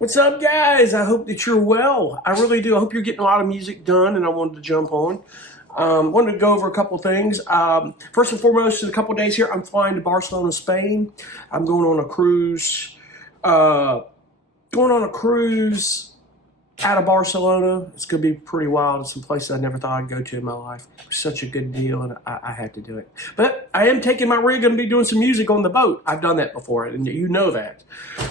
What's up, guys? I hope that you're well. I really do. I hope you're getting a lot of music done, and I wanted to jump on. Wanted to go over a couple things. First and foremost, in a couple days here, I'm flying to Barcelona, Spain. I'm going on a cruise. Going on a cruise out of Barcelona. It's going to be pretty wild. It's some places I never thought I'd go to in my life. It's such a good deal, and I had to do it. But I am taking my rig. Going to be doing some music on the boat. I've done that before, and you know that.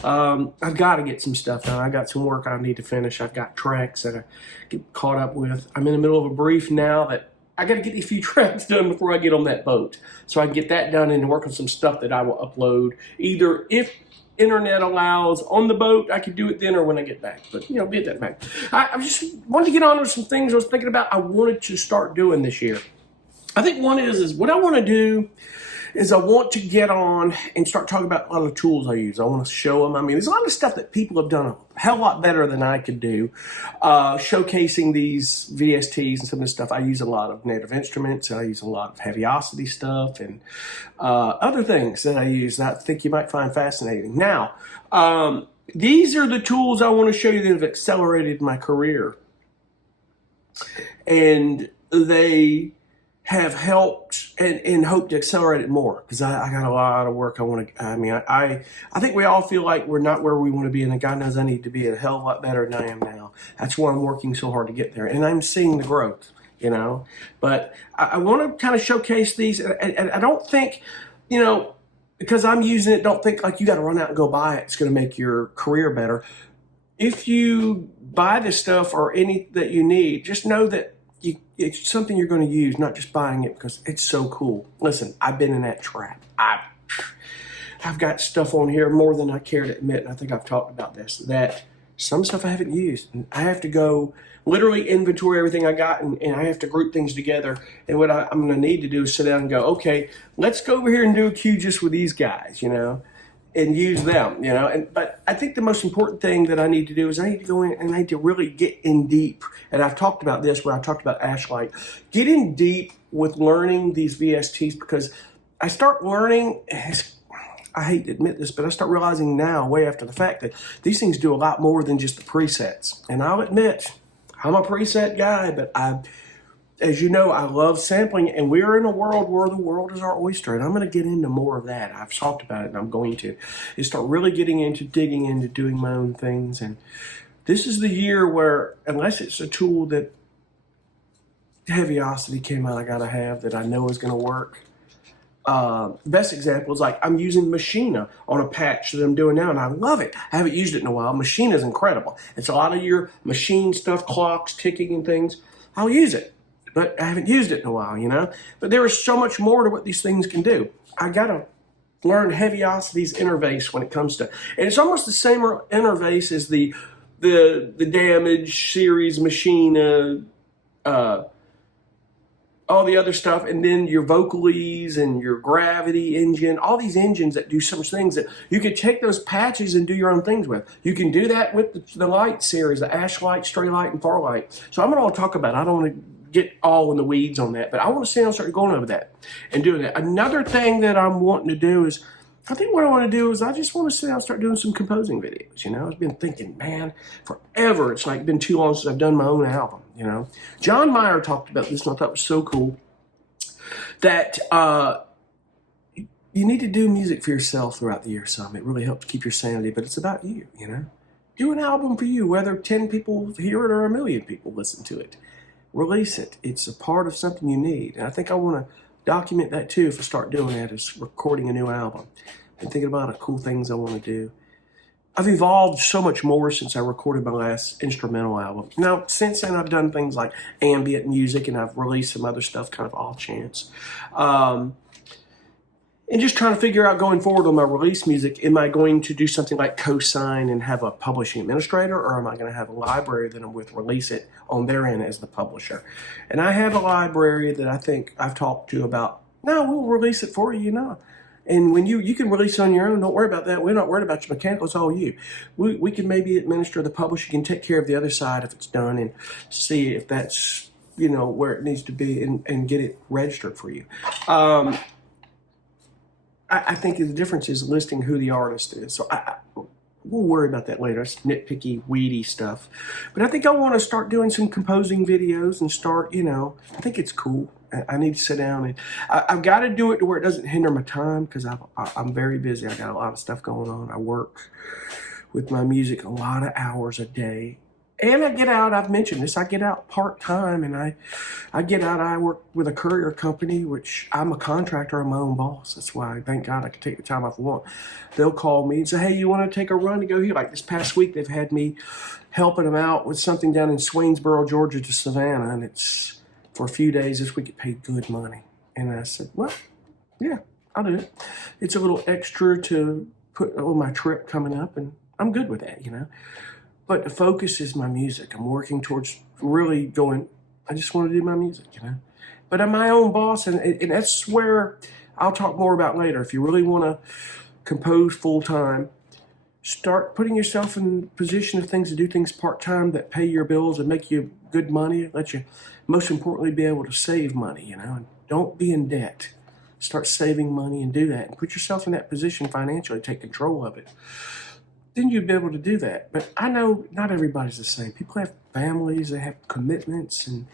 I've got to get some stuff done. I got some work I need to finish. I've got tracks that I get caught up with. I'm in the middle of a brief now that I got to get a few tracks done before I get on that boat. So I can get that done and work on some stuff that I will upload either if internet allows on the boat. I could do it then or when I get back, but be at that back. I just wanted to get on with some things I was thinking about I wanted to start doing this year. I think one is what I want to do is I want to get on and start talking about a lot of the tools I use. I want to show them. I mean, there's a lot of stuff that people have done a hell lot better than I could do. Showcasing these VSTs and some of this stuff. I use a lot of Native Instruments. I use a lot of Heaviosity stuff and other things that I use that I think you might find fascinating. Now, these are the tools I want to show you that have accelerated my career. And they have helped and hope to accelerate it more because I got a lot of work I want to. I think we all feel like we're not where we want to be, and God knows I need to be a hell of a lot better than I am now. That's why I'm working so hard to get there, and I'm seeing the growth, But I want to kind of showcase these, and I don't think, because I'm using it, don't think like you got to run out and go buy it. It's going to make your career better. If you buy this stuff or any that you need, just know that it's something you're going to use, not just buying it because it's so cool. Listen, I've been in that trap. I've got stuff on here more than I care to admit, and I think I've talked about this, that some stuff I haven't used. And I have to go literally inventory everything I got, and I have to group things together. And what I'm going to need to do is sit down and go, okay, let's go over here and do a cue just with these guys, and use them, But I think the most important thing that I need to do is I need to go in and I need to really get in deep. And I've talked about this when I talked about Ashlight. Get in deep with learning these VSTs because I start learning, I hate to admit this, but I start realizing now, way after the fact, that these things do a lot more than just the presets. And I'll admit, I'm a preset guy, but as you know, I love sampling, and we're in a world where the world is our oyster, and I'm going to get into more of that. I've talked about it, and I'm going to. Is start really getting into digging into doing my own things, and this is the year where, unless it's a tool that Heaviosity came out, I got to have that I know is going to work. Best example is like I'm using Machina on a patch that I'm doing now, and I love it. I haven't used it in a while. Machina is incredible. It's a lot of your machine stuff, clocks, ticking, and things. I'll use it. But I haven't used it in a while, But there is so much more to what these things can do. I got to learn Heaviosity's interface when it comes to, and it's almost the same interface as the Damage series machine, all the other stuff, and then your Vocalese and your Gravity engine, all these engines that do some things that you could take those patches and do your own things with. You can do that with the Light series, the Ashlight, Straylight, and Farlight. So I'm going to talk about it. I don't want to get all in the weeds on that, but I want to sit down and start going over that and doing that. Another thing that I'm wanting to do is, I think what I want to do is I just want to sit down and start doing some composing videos, I've been thinking, man, forever. It's like been too long since I've done my own album, John Mayer talked about this, and I thought it was so cool, that you need to do music for yourself throughout the year some. It really helps keep your sanity, but it's about you, Do an album for you, whether 10 people hear it or 1 million people listen to it. Release it. It's a part of something you need. And I think I want to document that too if I start doing that, is recording a new album. And thinking about the cool things I want to do. I've evolved so much more since I recorded my last instrumental album. Now, since then, I've done things like ambient music, and I've released some other stuff kind of off chance. And just trying to figure out going forward on my release music, am I going to do something like co-sign and have a publishing administrator, or am I going to have a library that I'm with release it on their end as the publisher? And I have a library that I think I've talked to about, no, we'll release it for you, And when you can release it on your own, don't worry about that. We're not worried about your mechanical, it's all you. We can maybe administer the publishing and take care of the other side if it's done and see if that's, where it needs to be and get it registered for you. I think the difference is listing who the artist is. So we'll worry about that later. That's nitpicky, weedy stuff. But I think I want to start doing some composing videos and start, I think it's cool. I need to sit down and I've got to do it to where it doesn't hinder my time because I'm very busy. I got a lot of stuff going on. I work with my music a lot of hours a day. And I get out, I've mentioned this, I get out part-time and I get out, I work with a courier company, which I'm a contractor, I'm my own boss. That's why, thank God, I can take the time off I want. They'll call me and say, hey, you want to take a run to go here? Like this past week, they've had me helping them out with something down in Swainsboro, Georgia to Savannah. And it's for a few days this week, it paid good money. And I said, well, yeah, I'll do it. It's a little extra to put on my trip coming up and I'm good with that, But the focus is my music. I'm working towards really going, I just want to do my music, But I'm my own boss, and that's where I'll talk more about later. If you really want to compose full-time, start putting yourself in position of things to do things part-time that pay your bills and make you good money, let you, most importantly, be able to save money, and don't be in debt. Start saving money and do that, and put yourself in that position financially, take control of it. Then you'd be able to do that. But I know not everybody's the same. People have families, they have commitments, and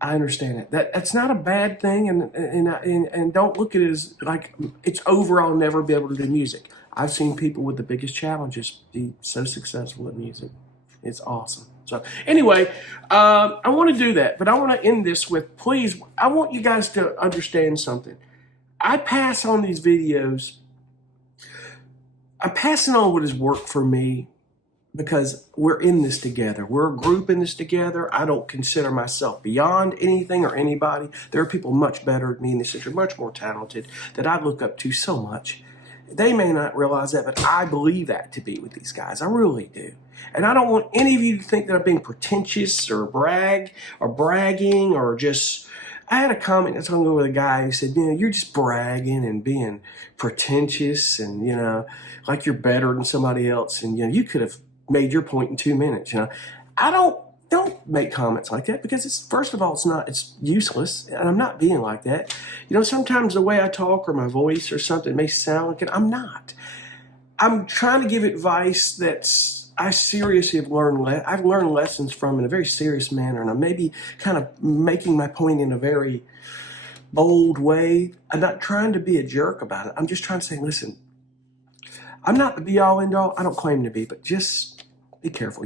I understand it. That's not a bad thing, and don't look at it as like it's over. I'll never be able to do music. I've seen people with the biggest challenges be so successful at music. It's awesome. So anyway, I want to do that, but I want to end this with, please, I want you guys to understand something. I pass on these videos. I'm passing on what has worked for me because we're in this together. We're a group in this together. I don't consider myself beyond anything or anybody. There are people much better than me in this industry, much more talented, that I look up to so much. They may not realize that, but I believe that to be with these guys. I really do. And I don't want any of you to think that I'm being pretentious or bragging or just... I had a comment that's hung over with a guy who said, you're just bragging and being pretentious and, like you're better than somebody else. And, you could have made your point in 2 minutes, I don't make comments like that because it's, first of all, it's useless. And I'm not being like that. Sometimes the way I talk or my voice or something may sound like it. I'm not. I'm trying to give advice that's, I seriously have learned, I've learned lessons from in a very serious manner, and I'm maybe kind of making my point in a very bold way. I'm not trying to be a jerk about it. I'm just trying to say, listen, I'm not the be-all, end-all. I don't claim to be, but just be careful,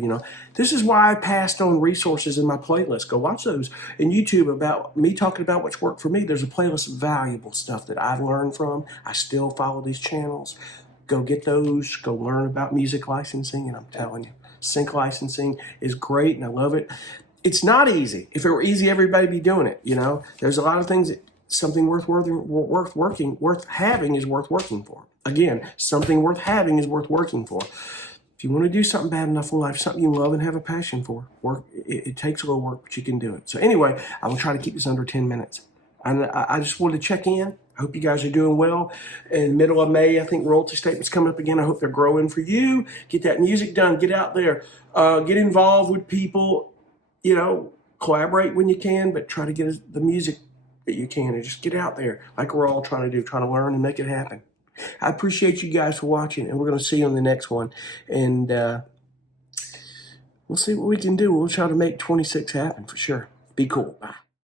This is why I passed on resources in my playlist. Go watch those in YouTube about me talking about what's worked for me. There's a playlist of valuable stuff that I've learned from. I still follow these channels. Go get those, go learn about music licensing, and I'm telling you, sync licensing is great, and I love it. It's not easy. If it were easy, everybody'd be doing it, There's a lot of things that something worth having is worth working for. Again, something worth having is worth working for. If you want to do something bad enough in life, something you love and have a passion for, it takes a little work, but you can do it. So anyway, I will try to keep this under 10 minutes. And I just wanted to check in. I hope you guys are doing well. In the middle of May, I think royalty statement's coming up again. I hope they're growing for you. Get that music done. Get out there. Get involved with people. Collaborate when you can, but try to get the music that you can and just get out there like we're all trying to do, trying to learn and make it happen. I appreciate you guys for watching, and we're going to see you on the next one. And we'll see what we can do. We'll try to make 26 happen for sure. Be cool. Bye.